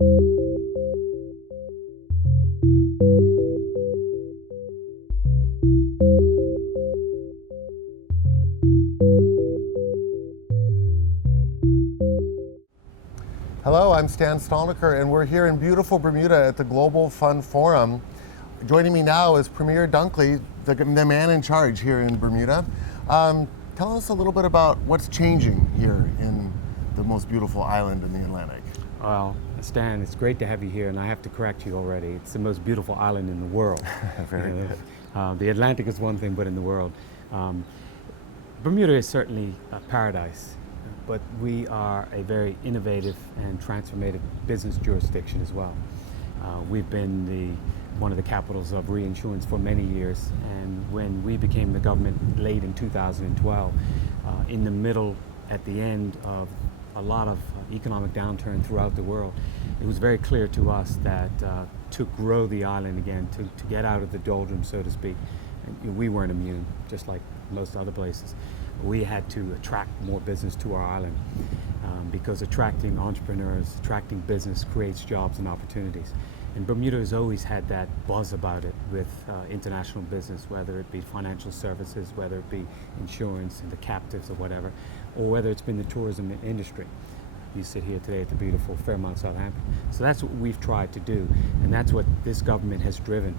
Hello, I'm Stan Stolniker, and we're here in beautiful Bermuda at the Global Fund Forum. Joining me now is Premier Dunkley, the man in charge here in Bermuda. Tell us a little bit about what's changing here in the most beautiful island in the Atlantic. Well, Stan, it's great to have you here, and I have to correct you already. It's the most beautiful island in the world. Very good. The Atlantic is one thing, but in the world. Bermuda is certainly a paradise, but we are a very innovative and transformative business jurisdiction as well. We've been one of the capitals of reinsurance for many years, and when we became the government late in 2012, in the middle, at the end of a lot of economic downturn throughout the world, it was very clear to us that to grow the island again, to get out of the doldrums, so to speak, and we weren't immune, just like most other places. We had to attract more business to our island because attracting entrepreneurs, attracting business creates jobs and opportunities. And Bermuda has always had that buzz about it with international business, whether it be financial services, whether it be insurance and the captives or whatever, or whether it's been the tourism industry. You sit here today at the beautiful Fairmont, Southampton. So that's what we've tried to do, and that's what this government has driven.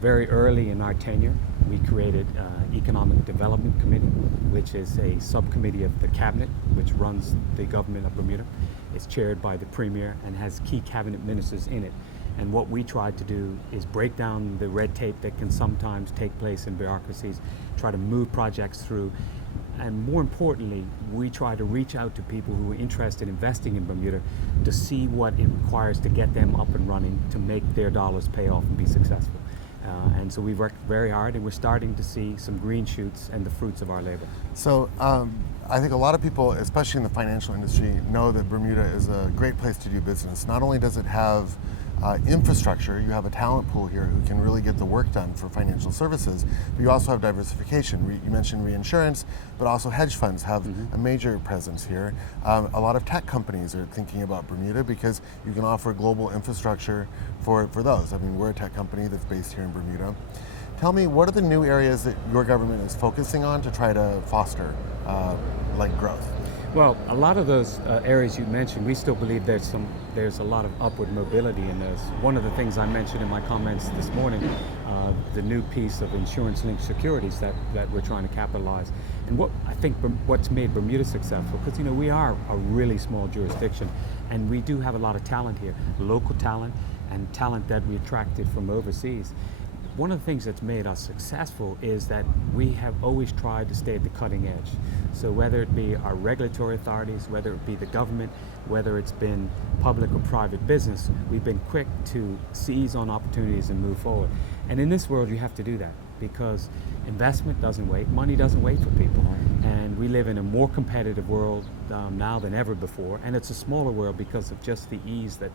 Very early in our tenure, we created Economic Development Committee, which is a subcommittee of the cabinet, which runs the government of Bermuda. It's chaired by the Premier and has key cabinet ministers in it. And what we tried to do is break down the red tape that can sometimes take place in bureaucracies, try to move projects through, and more importantly, we try to reach out to people who are interested in investing in Bermuda to see what it requires to get them up and running, to make their dollars pay off and be successful. And so we've worked very hard, and we're starting to see some green shoots and the fruits of our labor. So I think a lot of people, especially in the financial industry, know that Bermuda is a great place to do business. Not only does it have infrastructure, you have a talent pool here who can really get the work done for financial services, but you also have diversification. You mentioned reinsurance, but also hedge funds have a major presence here. A lot of tech companies are thinking about Bermuda because you can offer global infrastructure for those. I mean, we're a tech company that's based here in Bermuda. Tell me, what are the new areas that your government is focusing on to try to foster like growth? Well, a lot of those areas you mentioned, we still believe there's a lot of upward mobility in those. One of the things I mentioned in my comments this morning, the new piece of insurance-linked securities that we're trying to capitalize. And what's made Bermuda successful, because we are a really small jurisdiction, and we do have a lot of talent here, local talent and talent that we attracted from overseas. One of the things that's made us successful is that we have always tried to stay at the cutting edge. So whether it be our regulatory authorities, whether it be the government, whether it's been public or private business, we've been quick to seize on opportunities and move forward. And in this world, you have to do that because investment doesn't wait, money doesn't wait for people. And we live in a more competitive world now than ever before, and it's a smaller world because of just the ease that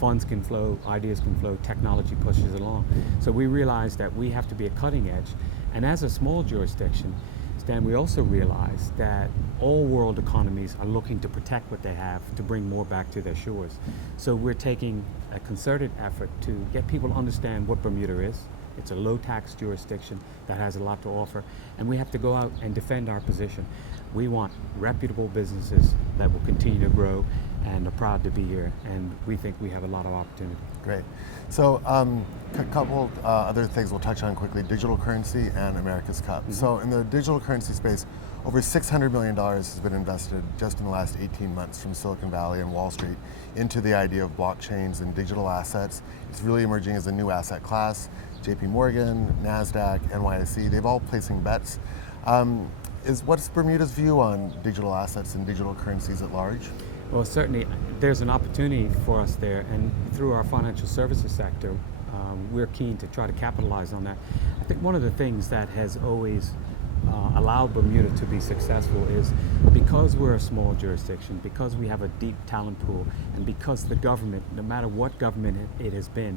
funds can flow, ideas can flow, technology pushes along. So we realize that we have to be a cutting edge, and as a small jurisdiction, Stan, we also realize that all world economies are looking to protect what they have to bring more back to their shores. So we're taking a concerted effort to get people to understand what Bermuda is. It's a low-tax jurisdiction that has a lot to offer, and we have to go out and defend our position. We want reputable businesses that will continue to grow and are proud to be here, and we think we have a lot of opportunity. Great. So a couple other things we'll touch on quickly, digital currency and America's Cup. So in the digital currency space, over $600 million has been invested just in the last 18 months from Silicon Valley and Wall Street into the idea of blockchains and digital assets. It's really emerging as a new asset class. JP Morgan, NASDAQ, NYSE, they've all placing bets. What's Bermuda's view on digital assets and digital currencies at large? Well, certainly there's an opportunity for us there, and through our financial services sector, we're keen to try to capitalize on that. I think one of the things that has always allowed Bermuda to be successful is because we're a small jurisdiction, because we have a deep talent pool, and because the government, no matter what government it has been,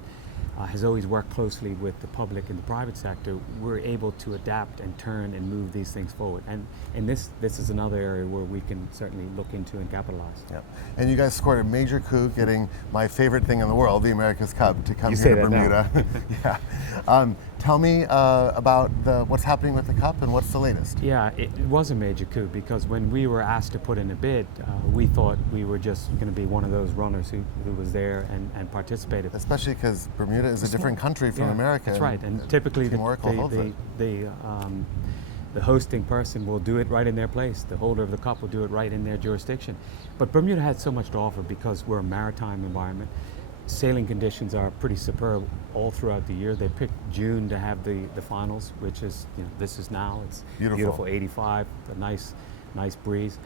has always worked closely with the public and the private sector, we're able to adapt and turn and move these things forward. And this is another area where we can certainly look into and capitalize. Yep. And you guys scored a major coup, getting my favorite thing in the world, the America's Cup, to come You here say to that now. Bermuda. Yeah. Tell me about what's happening with the Cup and what's the latest. Yeah, it was a major coup because when we were asked to put in a bid, we thought we were just going to be one of those runners who was there and participated. Especially because Bermuda is a different country from America. That's right, and typically the hosting person will do it right in their place. The holder of the cup will do it right in their jurisdiction. But Bermuda had so much to offer because we're a maritime environment. Sailing conditions are pretty superb all throughout the year. They picked June to have the finals, which is, this is now. It's beautiful 85, a nice breeze.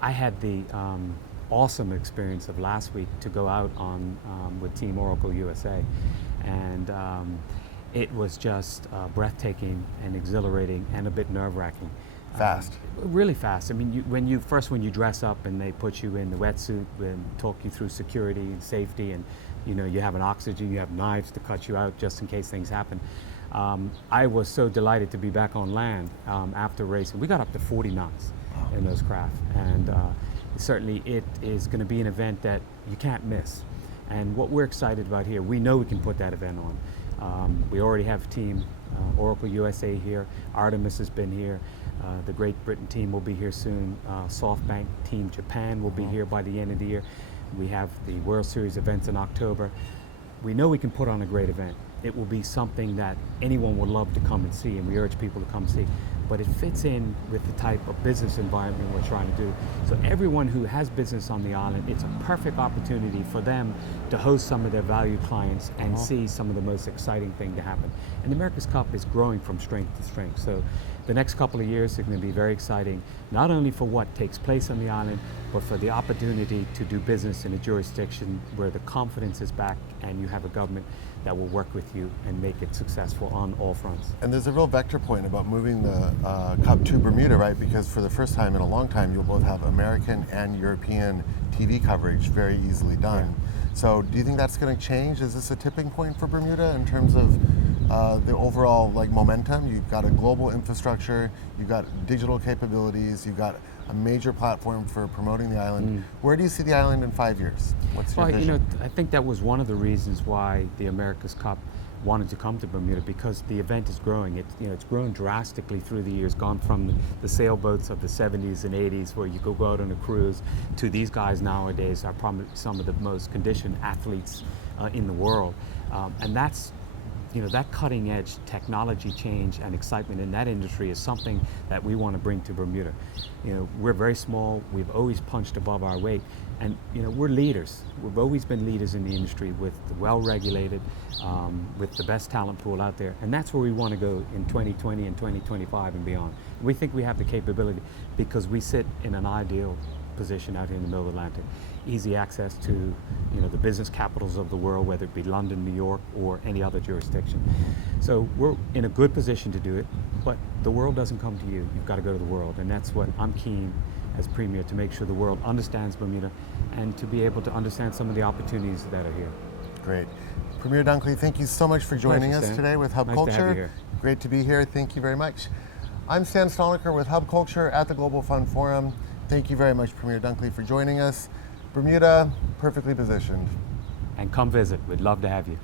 I had the awesome experience of last week to go out on with Team Oracle USA, and it was just breathtaking and exhilarating and a bit nerve-wracking. Fast. Really fast. I mean, when you dress up and they put you in the wetsuit and talk you through security and safety, and you have an oxygen, you have knives to cut you out just in case things happen. I was so delighted to be back on land after racing. We got up to 40 knots in those craft, and certainly it is going to be an event that you can't miss. And what we're excited about here, we know we can put that event on. We already have Team Oracle USA here. Artemis has been here. The Great Britain team will be here soon. SoftBank Team Japan will be here by the end of the year. We have the World Series events in October. We know we can put on a great event. It will be something that anyone would love to come and see, and we urge people to come see. But it fits in with the type of business environment we're trying to do. So everyone who has business on the island, it's a perfect opportunity for them to host some of their valued clients and see some of the most exciting thing to happen. And the America's Cup is growing from strength to strength. So the next couple of years are going to be very exciting, not only for what takes place on the island, but for the opportunity to do business in a jurisdiction where the confidence is back and you have a government that will work with you and make it successful on all fronts. And there's a real vector point about moving the Cup to Bermuda, right? Because for the first time in a long time, you'll both have American and European TV coverage very easily done. Yeah. So do you think that's going to change? Is this a tipping point for Bermuda in terms of the overall momentum? You've got a global infrastructure, you've got digital capabilities, you've got a major platform for promoting the island. Where do you see the island in 5 years? What's your vision? I think that was one of the reasons why the America's Cup wanted to come to Bermuda, because the event is growing. It's grown drastically through the years, gone from the sailboats of the 70s and 80s where you could go out on a cruise to these guys nowadays are probably some of the most conditioned athletes in the world. And that's that cutting edge technology change and excitement in that industry is something that we want to bring to Bermuda. We're very small, we've always punched above our weight, and we're leaders. We've always been leaders in the industry with the well-regulated, with the best talent pool out there, and that's where we want to go in 2020 and 2025 and beyond. We think we have the capability because we sit in an ideal position out here in the middle of the Atlantic. Easy access to the business capitals of the world, whether it be London, New York, or any other jurisdiction. So we're in a good position to do it, but the world doesn't come to you. You've got to go to the world, and that's what I'm keen as Premier to make sure the world understands Bermuda and to be able to understand some of the opportunities that are here. Great. Premier Dunkley, thank you so much for joining us today with Hub Culture. Nice to have you here. Great to be here. Thank you very much. I'm Stan Stolniker with Hub Culture at the Global Fund Forum. Thank you very much, Premier Dunkley, for joining us. Bermuda, perfectly positioned. And come visit. We'd love to have you.